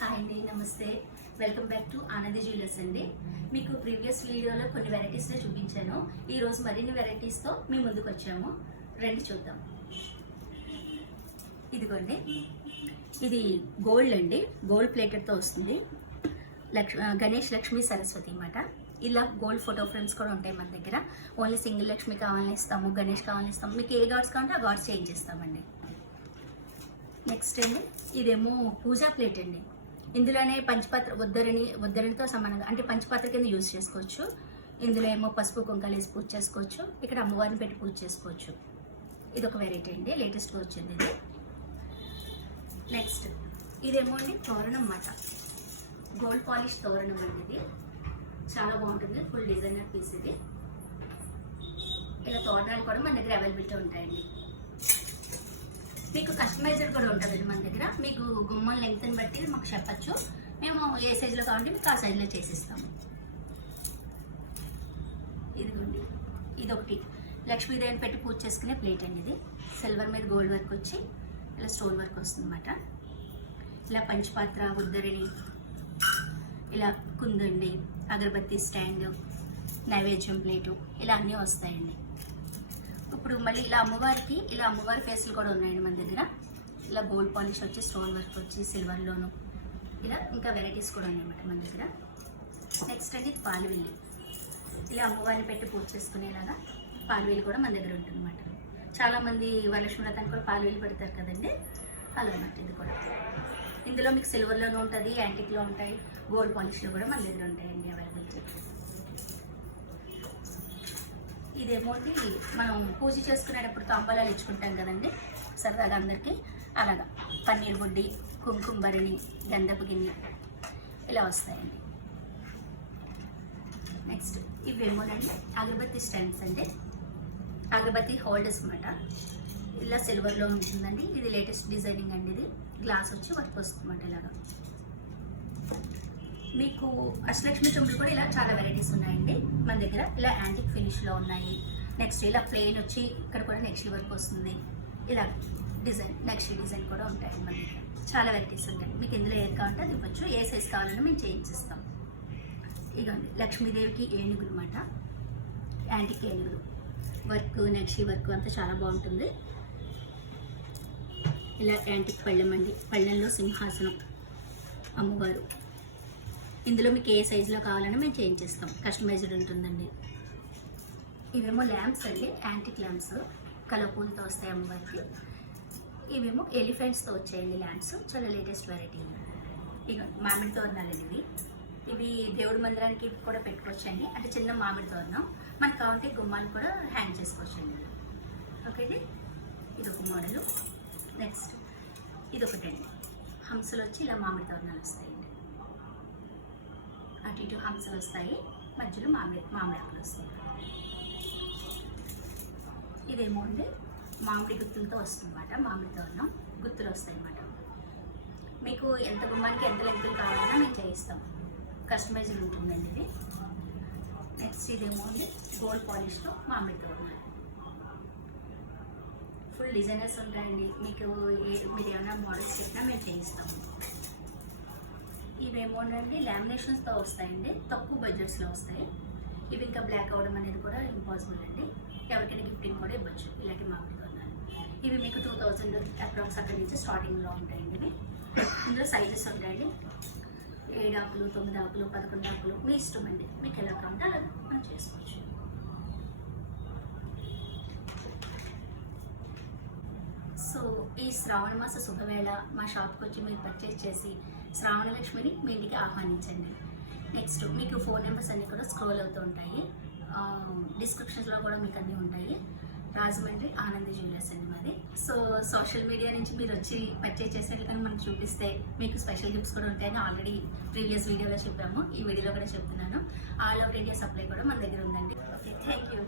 Hi అండి, నమస్తే. Welcome back to Anandi jewellers అండి. మీకు ప్రీవియస్ వీడియోలో కొన్ని వెరైటీస్లో చూపించాను. ఈరోజు మరిన్ని వెరైటీస్తో మీ ముందుకు వచ్చాము. రండి చూద్దాం. ఇదిగోండి, ఇది గోల్డ్ అండి, గోల్డ్ ప్లేటెడ్తో వస్తుంది. గణేష్ లక్ష్మీ సరస్వతి అన్నమాట. ఇలా గోల్డ్ ఫోటో ఫ్రేమ్స్ కూడా ఉంటాయి మన దగ్గర. ఓన్లీ సింగిల్ లక్ష్మి కావాలని ఇస్తాము, గణేష్ కావాలని ఇస్తాము. మీకు ఏ గాడ్స్ కావాలంటే ఆ గాడ్స్ చేంజ్ చేస్తామండి. నెక్స్ట్ అండి, ఇదేమో పూజా ప్లేట్ అండి. ఇందులోనే పంచపాత్ర ఉద్దరణితో సమానంగా, అంటే పంచపాత్ర కింద యూజ్ చేసుకోవచ్చు. ఇందులో ఏమో పసుపు కుంకాలు వేసి పూజ చేసుకోవచ్చు. ఇక్కడ అమ్మవారిని పెట్టి పూజ చేసుకోవచ్చు. ఇది ఒక వెరైటీ అండి, లేటెస్ట్గా వచ్చింది ఇది. నెక్స్ట్ ఇదేమో అండి తోరణం అన్నమాట. గోల్డ్ పాలిష్ తోరణం అండి. ఇది చాలా బాగుంటుంది, ఫుల్ డిజైనర్ పీస్ ఇది. ఇలా తోరణాలు కూడా మన దగ్గర అవైలబిలిటీ ఉంటాయండి. మీకు కస్టమైజర్ కూడా ఉంటుందండి మన దగ్గర. మీకు గుమ్మం లెంగ్త్ని బట్టి మాకు చెప్పచ్చు. మేము ఏ సైజులో కావాలంటే మీకు ఆ సైజులో చేసిస్తాము. ఇదిగోండి, ఇదొకటి లక్ష్మీదేవిని పెట్టి పూజ చేసుకునే ప్లేట్ అండి. ఇది సిల్వర్ మీద గోల్డ్ వర్క్ వచ్చి ఇలా స్టోన్ వర్క్ వస్తుంది అన్నమాట. ఇలా పంచపాత్ర, ఉద్దరిణి, ఇలా కుందండి, అగరబత్తి స్టాండ్, నైవేద్యం ప్లేటు, ఇలా అన్నీ వస్తాయండి. ఇప్పుడు మళ్ళీ ఇలా అమ్మవారి ఫేస్లు కూడా ఉన్నాయండి మన దగ్గర. ఇలా గోల్డ్ పాలిష్ వచ్చి స్టోన్ వర్క్ వచ్చి సిల్వర్లోను, ఇలా ఇంకా వెరైటీస్ కూడా ఉన్నాయన్నమాట మన దగ్గర. నెక్స్ట్ అంటే ఇది పాలవెల్లి. ఇలా అమ్మవారిని పెట్టి పూజ చేసుకునేలాగా పాలవెల్లి కూడా మన దగ్గర ఉంటుందన్నమాట. చాలామంది వరలక్ష్మి వ్రతానికి కూడా పాలవెల్లి పెడతారు కదండి, అలా అన్నమాట. ఇది కూడా ఇందులో మీకు సిల్వర్లోనూ ఉంటుంది, యాంటిక్లో ఉంటాయి, గోల్డ్ పాలిష్లో కూడా మన దగ్గర ఉంటాయండి అవైలబిలిటీ. ఇదేమో మనం పూజ చేసుకునేటప్పుడు తాంబూలాలు ఇచ్చుకుంటాం కదండి సరదాగా అందరికీ, అలాగా పన్నీర్ బుడ్డి, కుంకుమ భరణి, గంధపు గిన్నె ఇలా వస్తాయండి. నెక్స్ట్ ఇవేమోనండి అగరబత్తి స్టాండ్స్ అండి, అగరబత్తి హోల్డర్స్ అన్నమాట. ఇలా సిల్వర్లో ఉంటుందండి. ఇది లేటెస్ట్ డిజైనింగ్ అండి. ఇది గ్లాస్ వచ్చి వర్క్ వస్తుందన్నమాట. ఇలాగా మీకు అష్టలక్ష్మి చెంబులు కూడా ఇలా చాలా వెరైటీస్ ఉన్నాయండి మన దగ్గర. ఇలా యాంటిక్ ఫినిష్లో ఉన్నాయి. నెక్స్ట్ ఇలా ప్లెయిన్ వచ్చి ఇక్కడ కూడా నెక్స్ట్ వర్క్ వస్తుంది. ఇలా డిజైన్, నెక్స్ట్ డిజైన్ కూడా ఉంటాయి మన దగ్గర. చాలా వెరైటీస్ ఉంటాయి. మీకు ఇందులో ఏది కావాలంటే అది ఇవ్వచ్చు. ఏ సైజ్ కావాలన్నా మేము చేయించిస్తాం. ఇదండి లక్ష్మీదేవికి ఏనుగులు అన్నమాట. యాంటిక్ ఏనుగులు వర్క్, నెక్స్ట్ వర్క్ అంతా చాలా బాగుంటుంది. ఇలా యాంటిక్ పళ్ళెం అండి, పళ్ళెంలో సింహాసనం అమ్మవారు. ఇందులో మీకు ఏ సైజులో కావాలన్నా మేము చేయించేస్తాం, కస్టమైజ్డ్ ఉంటుందండి. ఇవేమో ల్యాంప్స్ అండి, యాంటిక్ ల్యాంప్స్, కలపూలతో వస్తాయి అమ్మవారికి. ఇవేమో ఎలిఫెంట్స్తో వచ్చాయండి ల్యాంప్స్, చాలా లేటెస్ట్ వెరైటీ. ఇక మామిడి తోరణాలు ఇవి దేవుడి మందిరానికి కూడా పెట్టుకోవచ్చండి. అంటే చిన్న మామిడి తోరణం మనకు కావాలంటే గుమ్మాలు కూడా హ్యాంగ్ చేసుకోవచ్చండి. ఓకేది, ఇది ఒక మోడలు. నెక్స్ట్ ఇదొకటండి, హంసలు వచ్చి ఇలా మామిడి తోరణాలు వస్తాయండి. అటు ఇటు హంసలు వస్తాయి, మధ్యలో మామిడి ఆకులు వస్తాయి. ఇదేమో అండి మామిడి గుత్తులతో వస్తుంది అన్నమాట. మామిడి తోరణం గుత్తులు వస్తాయి అన్నమాట. మీకు ఎంత గుమ్మానికి ఎంత లెంతులు కావాలన్నా మేము చేయిస్తాం, కస్టమైజ్డ్ ఉంటుందండి ఇది. నెక్స్ట్ ఇదేమో అండి గోల్డ్ పాలిష్తో మామిడి తోరణాలు. ఫుల్ డిజైనర్స్ ఉంటాయండి. మీకు మీరు ఏమైనా మోడల్స్ చెప్పినా మేము చేయిస్తాము. ఇవేమోనండి లామినేషన్స్తో వస్తాయండి, తక్కువ బడ్జెట్స్లో వస్తాయి. ఇవి ఇంకా బ్లాక్ అవ్వడం అనేది కూడా ఇంపాసిబుల్ అండి. ఎవరికైనా గిఫ్టింగ్ కూడా ఇవ్వచ్చు ఇలాంటి మామిడి తోరణాలు. ఇవి మీకు 2000 అప్రాక్స్ అక్కడి నుంచి స్టార్టింగ్లో ఉంటాయండి. ఇవి ఇందులో సైజెస్ ఉంటాయండి. 7 ఆకులు, 9 ఆకులు, 11 ఆకులు, మీ ఇష్టం అండి. మీకు ఎలా కావాలంటే అలా మనం చేసుకోవచ్చు. సో ఈ శ్రావణ మాస శుభవేళ మా షాప్కి వచ్చి మీరు పర్చేస్ చేసి శ్రావణ లక్ష్మిని మీ ఇంటికి ఆహ్వానించండి. నెక్స్ట్ మీకు ఫోన్ నెంబర్స్ అన్నీ కూడా స్క్రోల్ అవుతూ ఉంటాయి, డిస్క్రిప్షన్స్లో కూడా మీకు అన్నీ ఉంటాయి. రాజమండ్రి ఆనంది జ్యువెలర్స్ అండి మాది. సో సోషల్ మీడియా నుంచి మీరు వచ్చి పర్చేస్ చేసేది కానీ మనకు చూపిస్తే మీకు స్పెషల్ గిఫ్ట్స్ కూడా ఉంటాయని ఆల్రెడీ ప్రీవియస్ వీడియోలో చెప్పాము, ఈ వీడియోలో కూడా చెప్తున్నాను. ఆల్ ఓవర్ ఇండియా సప్లై కూడా మన దగ్గర ఉందండి. Okay, thank you.